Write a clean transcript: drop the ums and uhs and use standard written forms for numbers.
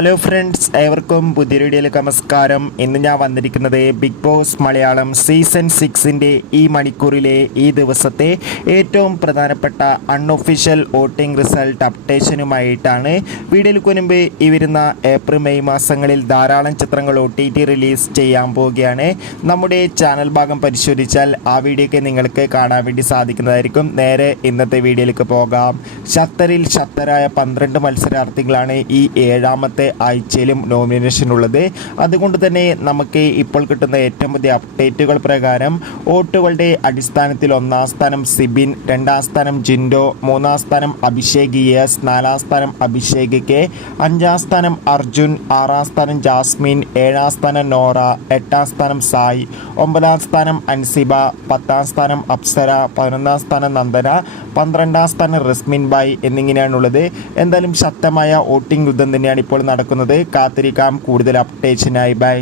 Hello friends, ഏവർക്കും പുതിയൊരു വീഡിയോയിലേക്ക് നമസ്കാരം. ഇന്ന് ഞാൻ വന്നിരിക്കുന്നത് ബിഗ് ബോസ് മലയാളം സീസൺ 6ൻ്റെ ഈ മണിക്കൂറിലെ ഈ ദിവസത്തെ ഏറ്റവും പ്രധാനപ്പെട്ട അൺഒഫീഷ്യൽ വോട്ടിംഗ് റിസൾട്ട് അപ്ഡേഷനുമായിട്ടാണ്. വീഡിയോയിലേക്ക് മുൻപ് ഈ വരുന്ന ഏപ്രിൽ മെയ് മാസങ്ങളിൽ ധാരാളം ചിത്രങ്ങൾ OTT റിലീസ് ചെയ്യാൻ പോവുകയാണ്. നമ്മുടെ ചാനൽ ഭാഗം പരിശോധിച്ചാൽ ആ വീഡിയോയ്ക്ക് നിങ്ങൾക്ക് കാണാൻ വേണ്ടി സാധിക്കുന്നതായിരിക്കും. നേരെ ഇന്നത്തെ വീഡിയോയിലേക്ക് പോകാം. ഷത്തറിൽ ഷത്തറായ 12 മത്സരാർത്ഥികളാണ് ഈ 7ാമത്തെ ആഴ്ചയിലും നോമിനേഷൻ ഉള്ളത്. അതുകൊണ്ട് തന്നെ നമുക്ക് ഇപ്പോൾ കിട്ടുന്ന ഏറ്റവും പുതിയ അപ്ഡേറ്റുകൾ പ്രകാരം വോട്ടുകളുടെ അടിസ്ഥാനത്തിൽ 1ാം സ്ഥാനം സിബിൻ, 2ാം സ്ഥാനം ജിൻഡോ, 3ാം സ്ഥാനം അഭിഷേക് ES, 4ാം സ്ഥാനം അഭിഷേക് K, 5ാം സ്ഥാനം അർജുൻ, 6ാം സ്ഥാനം ജാസ്മിൻ, 7ാം സ്ഥാനം നോറ, 8ാം സ്ഥാനം സായ്, 9ാം സ്ഥാനം അൻസിബ, 10ാം സ്ഥാനം അപ്സര, 11ാം സ്ഥാനം നന്ദന, 12ാം സ്ഥാനം റസ്മിൻ ബായ് എന്നിങ്ങനെയാണുള്ളത്. എന്തായാലും ശക്തമായ വോട്ടിംഗ് യുദ്ധം തന്നെയാണ് ഇപ്പോൾ നടക്കുന്നത്. കാത്തിരിക്കാം കൂടുതൽ അപ്ഡേഷനായി. ബൈ.